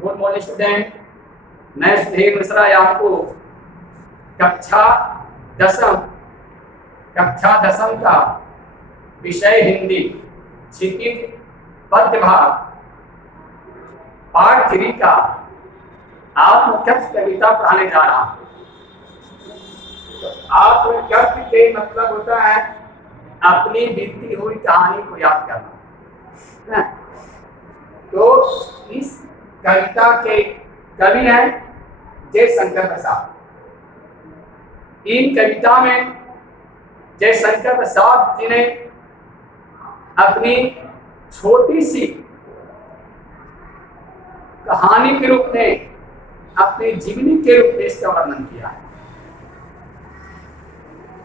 Good morning student. मैं सुधीर मिश्रा आपको कक्षा दसम का विषय हिंदी क्षितिज पद्य भाग पार्ट 3 का आत्मकथन कविता पढ़ाने जा रहा हूं। आत्मकथन के मतलब होता है अपनी बीती हुई कहानी को याद करना। तो इस कविता के कवि हैं जयशंकर प्रसाद। इन कविता में जयशंकर प्रसाद जी ने अपनी छोटी सी कहानी के रूप में, अपनी जीवनी के रूप में इसका वर्णन किया है।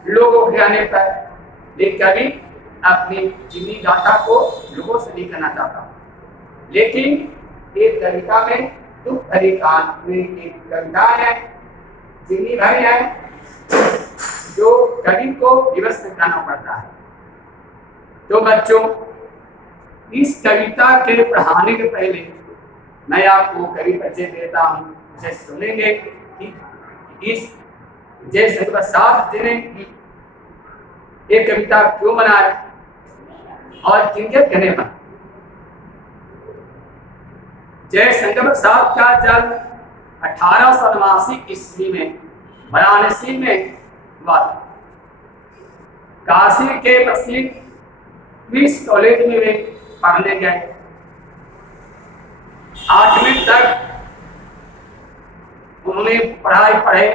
लोगों के आने पर एक कवि अपनी जीवनी गाथा को लोगों से नहीं करना चाहता, लेकिन एक कविता में दुख भरी कहानी एक कविता है, जीवनी भरी है, जो कवि को विवश में करना पड़ता है। तो बच्चों, इस कविता के पढ़ाने के पहले मैं आपको कवि परिचय देता हूँ, उसे सुनेंगे कि इस जयशंकर प्रसाद जी ने एक कविता क्यों बनाई और किनके कहने पर। जयशंकर प्रसाद का जन्म 1889 ईस्वी में वाराणसी में हुआ था। काशी के प्रसिद्ध क्रिस कॉलेज में वे पढ़ने गए। 8वीं तक उन्होंने पढ़ाई पढ़े।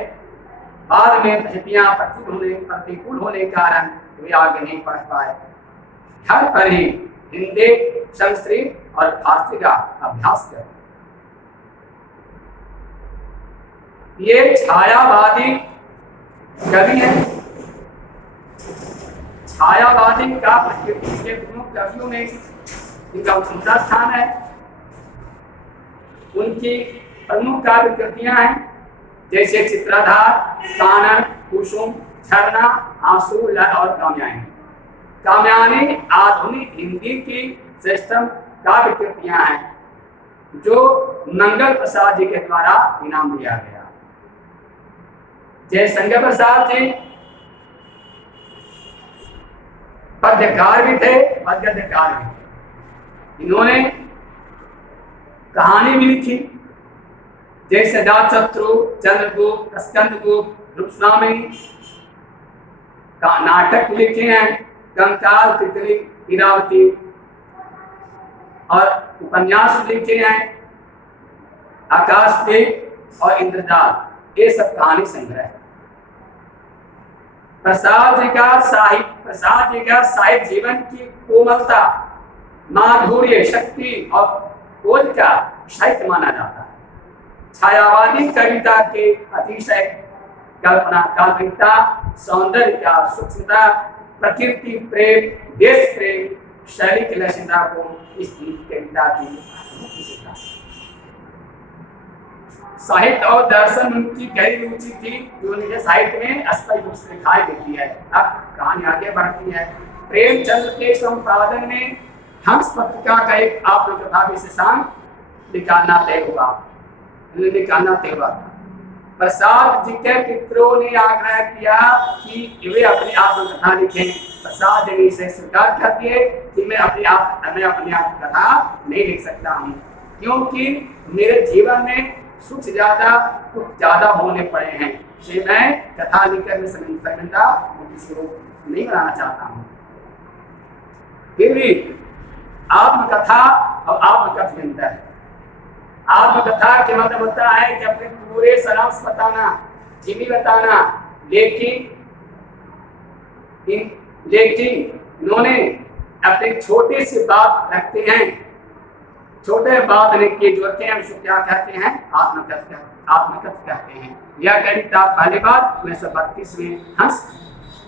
बाद में परिस्थितियां प्रतिकूल होने के कारण वे आगे नहीं पढ़ पाए। घर पर ही हिंदी, संस्कृत और फारसी का अभ्यास किया। ये छायावादी कवि है। छायावादी का प्रकृति के प्रमुख कवियों में इनका ऊंचा स्थान है। उनकी प्रमुख काव्य कृतियां हैं जैसे चित्राधार, कानन, कुसुम, झरना, आंसू, लहर और कामयानी। कामयानी आधुनिक हिंदी की श्रेष्ठतम काव्य कृतियां हैं जो मंगल प्रसाद जी के द्वारा इनाम दिया गया। जयशंकर प्रसाद जी पद्यकार भी थे, पद्यकार भी थे। इन्होंने कहानी भी लिखी जैसे अजातशत्रु, चंद्रगुप्त, स्कंदगुप्त, रूपस्वामी का नाटक लिखे हैं, कंकाल, तितली, इरावती, और उपन्यास लिखे हैं आकाशदीप और इंद्रजाल। ये सब कहानी संग्रह है। प्रसाद जी का साहित्य जीवन की कोमलता, माधुर्य, शक्ति और खोज का साहित्य माना जाता है। छायावादी कविता के अतिशय कल्पना, काल्पनिकता, सौंदर्य का सूक्ष्मता, प्रकृति प्रेम, देश प्रेम, शैली की लक्षणता को इस कविता की विशेषता। साहित्य और दर्शन उनकी गहरी रुचि थी, जो उनके साहित्य में स्पष्ट रूप से दिखाई देती है। अब कहानी आगे बढ़ती है। प्रेमचंद के संपादन में हंस पत्रिका का एक आत्मकथा विशेषांक निकालना तय हुआ था। प्रसाद जी के मित्रों ने आग्रह किया कि वे अपनी आत्मकथा लिखें। प्रसाद जी ने इसे स्वीकार कर दिए कि मैं अपनी आत्मकथा नहीं लिख सकता हूँ, क्योंकि मेरे जीवन में सुख ज्यादा होने पड़े हैं, इसलिए मैं कथा लिखकर में संगीता किसी को नहीं बनाना चाहता हूँ। फिर भी आत्मकथा और आत्मकथन मिलता है। आत्मकथा के मतलब होता है कि अपने पूरे सारांश बताना, जीवी बताना, लेकिन इन्होंने अपने छोटे से बात रखते हैं। छोटे बात के जोड़ते हैं, उसको क्या कहते हैं? आत्मकथन कहते हैं। यह कविता पहली बार 1932 में हंस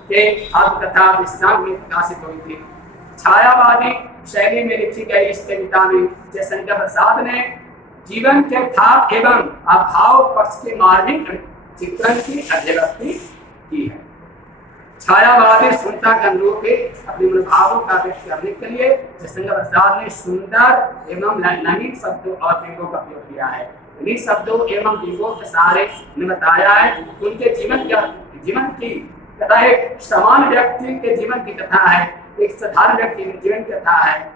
के आत्मकथा विश्राम में प्रकाशित हुई थी। छायावादी शैली में लिखी गई इस कविता में जयशंकर प्रसाद ने जीवन के यथार्थ एवं अभाव पक्ष के मार्मिक चित्रण की अभिव्यक्ति की है। छायावादी सुनता के अनुरूप अपने मनोभावों का व्यक्त करने के लिए जयशंकर प्रसाद ने सुंदर एवं नवीन शब्दों और व्यंगों का प्रयोग किया है। इन्हीं शब्दों एवं व्यंगों के सहारे ने बताया है उनके जीवन की कथा, एक सामान्य व्यक्ति के जीवन की कथा है, एक साधारण व्यक्ति के जीवन की कथा है।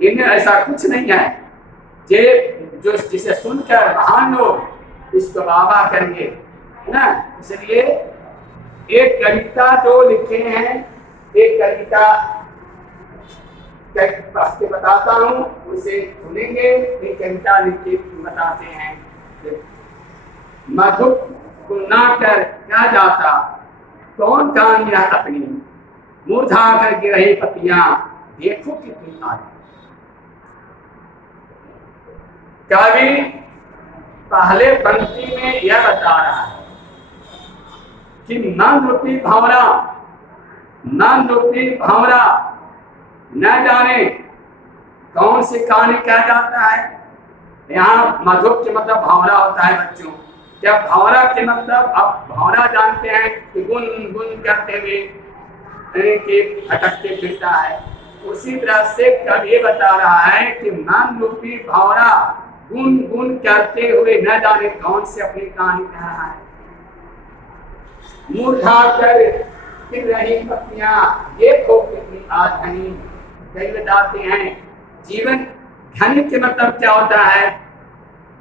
इनमें ऐसा कुछ नहीं है जो जिसे सुनकर महान लोग इसको बाबा करेंगे, है ना। इसलिए एक कविता जो लिखे हैं, एक कविता पढ़ के बताता हूँ, उसे सुनेंगे। एक कविता लिख के बताते हैं। मधु को ना कर क्या जाता, कौन कानिया अपनी, मुरझा कर गिर पत्तियां, देखो कितनी आई। कवि पहले पंक्ति में यह बता रहा है कि मन रूपी भंवरा न जाने कौन से कहानी कहा जाता है। यहाँ मधुप के मतलब भंवरा होता है बच्चों। जब भंवरा के मतलब आप भंवरा जानते हैं कि गुन गुन करते हुए भटकते फिरता है, उसी तरह से कवि ये बता रहा है कि मन रूपी भंवरा गुन गुन करते हुए न जाने कौन से अपनी कहानी कह रहा है। मुरझा कर गिर रही पत्तियां, देखो कितनी आधनी। कई बताते हैं जीवन घनी के मतलब क्या होता है,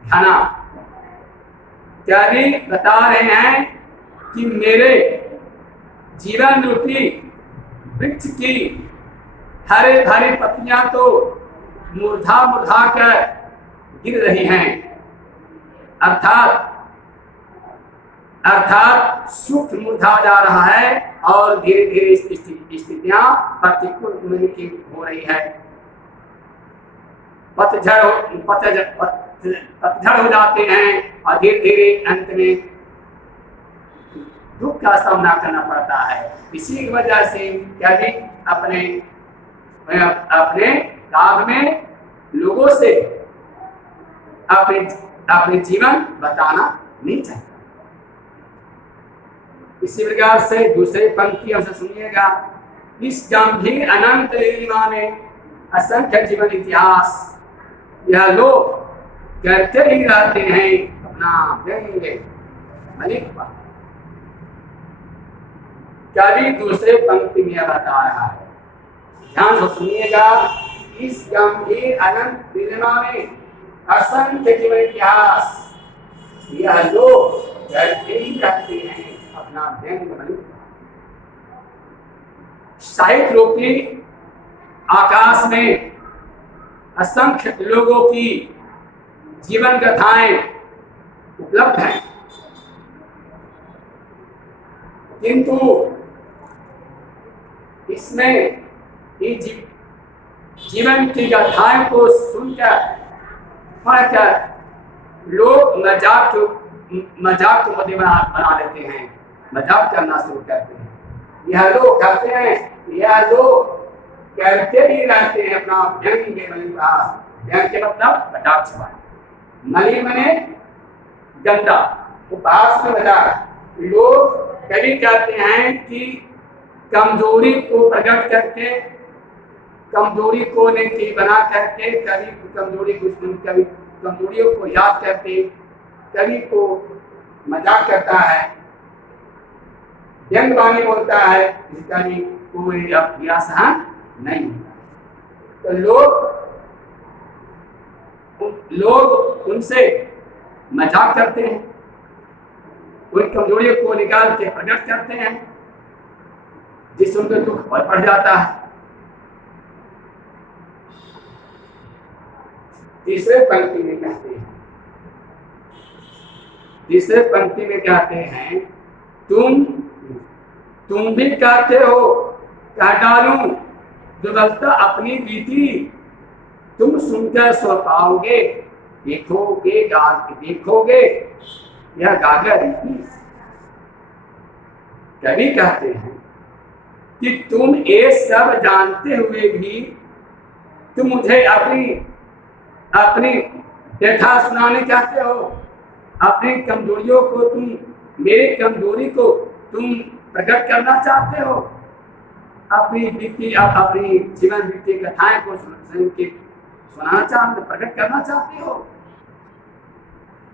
घना। कवि बता रहे हैं कि मेरे जीवन रूपी वृक्ष की हरे भरे पत्तियां तो मुरझा मुरझा कर गिर रही हैं, अर्थात सुख मुरझा जा रहा है और धीरे धीरे स्थितियां प्रतिकूल की हो रही है। पतझड़ हो जाते हैं और धीरे धीरे अंत में दुख का सामना करना पड़ता है। इसी की वजह से कवि अपने काव्य में लोगों से अपने जीवन बताना नहीं चाहता। इसी प्रकार से दूसरे पंक्ति हमसे सुनिएगा। इस गंभीर अनंत लीला में असंख्य जीवन इतिहास यह लोग करते ही रहते हैं अपना व्यंग्य मलिक। कवि दूसरे पंक्ति में बता रहा है, ध्यान से सुनिएगा। इस गंभीर अनंत लीला में असंख्य जीवन इतिहास यह लोग करते ही रहते हैं अपना व्यंग्य मलिक। साहित्य रूपी आकाश में असंख्य लोगों की जीवन गाथाएं उपलब्ध हैं, किंतु इसमें जीवन की गाथाएं को सुनकर पढ़कर लोग मजाक को बना लेते हैं, मजाक करना शुरू करते हैं। यह लोग करते हैं, यह लोग करते ही रहते हैं अपना व्यंग्य मलिका। व्यंग्य के मतलब कटाक्ष वाला, मलि मने गंदा, उपहास में मजाक। लोग कवि कहते हैं कि कमजोरी को प्रकट करके, कमजोरी को नेकी बना करके कवि कमजोरियों को याद करके कवि को मजाक करता है, व्यंग्य वाणी बोलता है, कवि को यह सहन नहीं। तो लोग उनसे मजाक करते हैं, उन कमजोरियों को निकाल के प्रकट करते हैं, जिससे उनका दुख और बढ़ जाता है। तीसरे पंक्ति में कहते हैं, तुम भी कहते हो कह डालूं दुर्बलता अपनी बीती, तुम सुनकर सो पाओगे, देखोगे यह गागा रीति। कवि कहते हैं कि तुम ये सब जानते हुए भी तुम मुझे अपनी व्यथा सुनाने चाहते हो, अपनी कमजोरियों को मेरी कमजोरी को तुम प्रकट करना चाहते हो, अपनी बीती अपनी जीवन बीती कथाएं को सुनाना चाहते, प्रकट करना चाहते हो।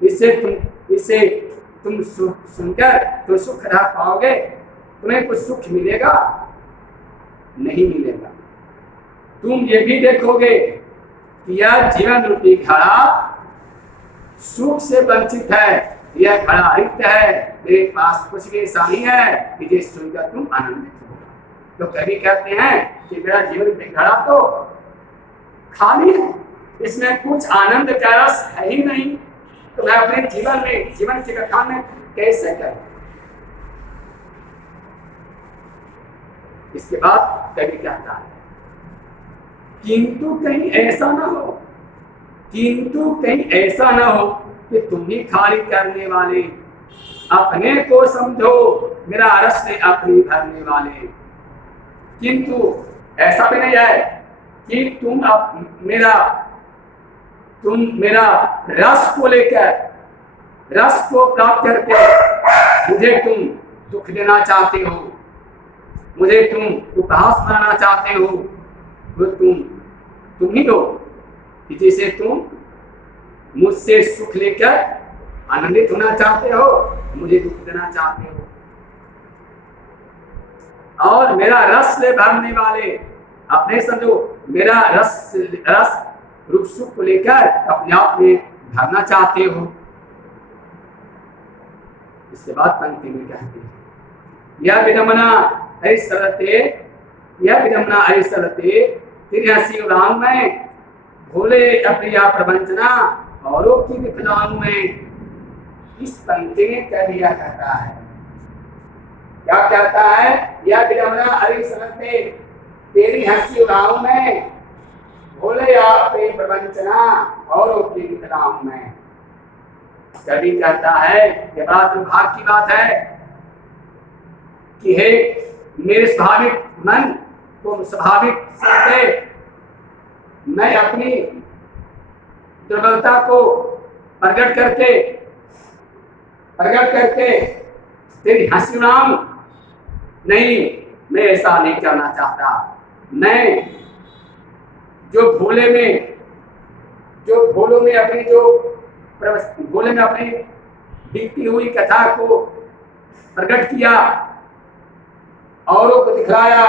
इससे तुम सुनकर तो सुख रह पाओगे, तुम्हें कुछ सुख मिलेगा? नहीं मिलेगा। तुम ये भी देखोगे कि यह जीवन रूपी घड़ा सुख से वंचित है, यह घड़ा रिक्त है, मेरे पास कुछ भी ऐसा नहीं है कि जिसे सुनकर तुम आनंदित हो। तो कभी कहते हैं कि मेरा जीवन रूपी घड़ा तो खाली है, इसमें कुछ आनंद का रस है ही नहीं, तो मैं अपने जीवन की कथा में कैसे करूं? इसके बाद कभी कहता है किंतु कहीं ऐसा ना हो, किंतु कहीं ऐसा ना हो कि तुम ही खाली करने वाले, अपने को समझो मेरा रस से अपनी भरने वाले। किंतु ऐसा भी नहीं है कि तुम मेरा रस को लेकर, रस को प्राप्त करके मुझे तुम दुख देना चाहते हो, मुझे तुम उपहास बनाना चाहते हो। वो तुम ही हो कि जिसे तुम मुझसे सुख लेकर आनंदित होना चाहते हो, मुझे दुख देना चाहते हो। और मेरा रस ले भरने वाले, अपने समझो मेरा रस रूप सुख को लेकर अपने आप में भरना चाहते हो। इसके बाद पंक्ति में कहते हैं यह विडम्बना ऐसरते तिरहसी राम में भोले अप्रिया प्रवंचना औरों की विफलाओं में। इस पंक्ति में कह दिया कहता है, क्या कहता है? यह विडम्बना ऐसरते तेरी हंसी उड़ाऊ में, भोले अपनी प्रवंचना औरों की विफलाओं में। कभी कहता है, ये बड़ा दुर्भाग्य की बात है कि हे मेरे स्वाभाविक मन को स्वाभाविक से मैं अपनी दुर्बलता को प्रकट करके तेरी हंसी उड़ाऊं। नहीं, मैं ऐसा नहीं करना चाहता। मैं जो भोले में अपनी बीती हुई कथा को प्रकट किया, औरों को दिखलाया,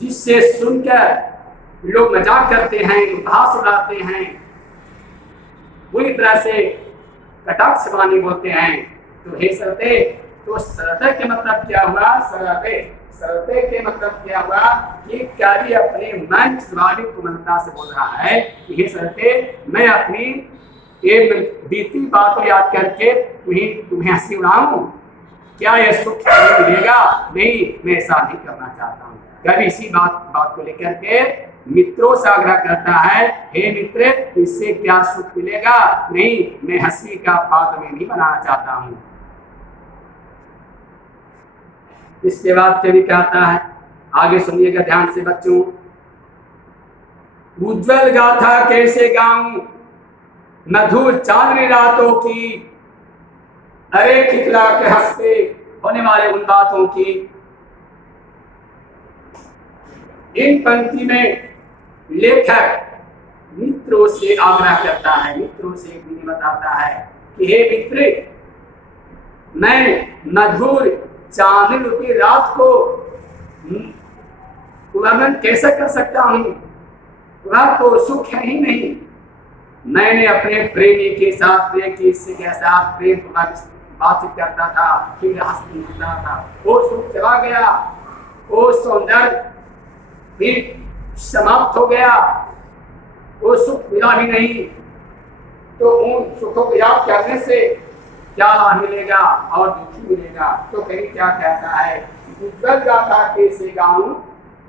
जिससे सुनकर लोग मजाक करते हैं, उपहास उड़ाते हैं, बुरी तरह से कटाक्ष वाणी बोलते हैं। तो हे सरते, तो सरते के मतलब क्या हुआ? सरते के मतलब क्या हुआ कि कार्य अपने मन स्वाभाविक कुमलता से बोल रहा है कि हे सरते, मैं अपनी बीती बात को याद करके तुम्हें हंसी उड़ाऊं, क्या यह सुख मिलेगा? नहीं, मैं ऐसा नहीं करना चाहता हूँ। कभी इसी बात को लेकर के मित्रों से आग्रह करता है, हे मित्र, इससे क्या सुख मिलेगा? नहीं, मैं हंसी का पात्र में नहीं बनाना चाहता हूँ। इसके बाद कभी कहता है, आगे सुनिएगा ध्यान से बच्चों, उज्जवल गाथा कैसे गाऊं मधुर चांदनी रातों की, अरे खिखला के हंसते होने वाले उन बातों की। इन पंक्ति में लेखक मित्रों से आग्रह करता है, मित्रों से बताता है कि हे मित्र, मैं मधुर चांदनी रूपी रात को वर्णन कैसे कर सकता हूँ? वह तो सुख है ही नहीं। मैंने अपने प्रेमी के साथ प्रेम बातचीत करता था, फिर हंसता था, वो सुख चला गया, वो सौंदर्य फिर समाप्त हो गया, वो सुख मिला भी नहीं। तो उन सुखों को याद करने से क्या लाभ मिलेगा? और दुखी मिलेगा। तो कहीं क्या कहता है, उज्जवल गाथा कैसे गाऊं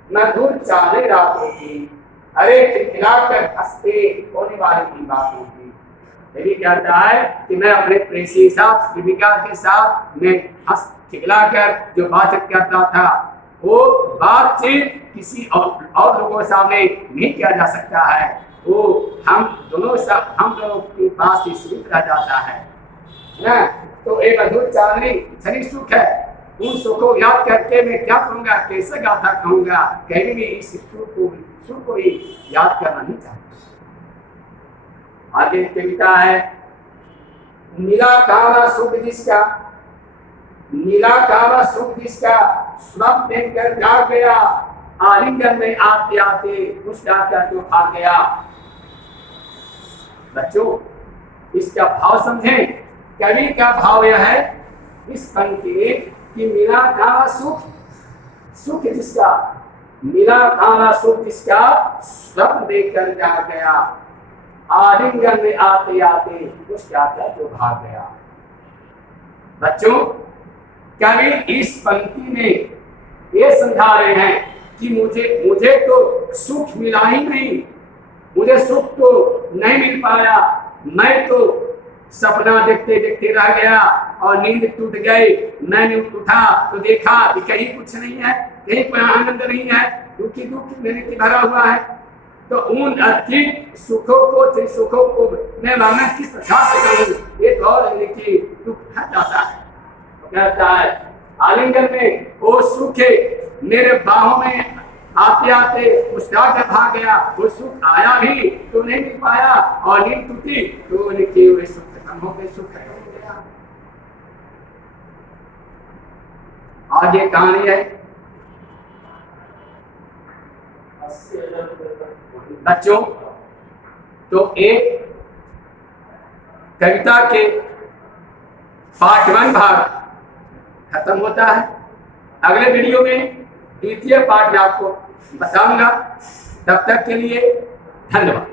मधुर चांदनी रातों की, अरे खिलखिलाकर हंसते होने वाली की बातों की। यही कहता है कि मैं अपने प्रेसी साथ दीपिका के साथ मैं हंस खिलखिलाकर जो बातचीत करता था, वो बातचीत किसी और लोगों के सामने नहीं किया जा सकता है। वो हम दोनों के पास ही सीमित रह जाता है ना। तो एक मधुर चांदनी क्षणिक सुख है, उन सुख को याद करके मैं क्या कहूँगा, कैसे गाथा कहूँगा, कहीं भी इस सुख को ही याद करना नहीं चाहता। आगे कविता है, नीला काला सुख जिसका, नीला काला सुख जिसका, स्वप्न देखकर जाग गया, आलिंगन में आते आते उस जाकर जो भाग गया। बच्चों इसका भाव समझें, कवि का भाव यह है इस पंक्ति में कि नीला काला सुख, सुख जिसका, नीला काला सुख जिसका, स्वप्न देखकर जाग गया, आलिंगन में आते आते उस जाकर जो भाग गया। बच्चों कवि इस पंक्ति में ये समझा रहे हैं कि मुझे तो सुख मिला ही नहीं, मुझे सुख तो नहीं मिल पाया, मैं तो सपना देखते देखते रह गया और नींद टूट गई। मैंने उठा तो देखा कि कहीं कुछ नहीं है, कहीं कोई आनंद नहीं है, दुखी मेरे भरा हुआ है। तो उन अधिक सुखों को मैं वर्णन किस प्रकार से करूं, एक और लिखी दुख जाता है। कहता है आलिंगन में वो सुख मेरे बाहों में आते आते मुस्कुरा कर भाग गया, वो सुख आया भी तो नहीं मिल पाया और नींद टूटी तो लिखे हुए सुख खत्म हो गए, सुख खत्म हो गया। आगे कहानी है बच्चों, तो एक कविता के पार्ट 1 भाग खत्म होता है। अगले वीडियो में द्वितीय पार्ट में आपको बताऊंगा। तब तक के लिए धन्यवाद।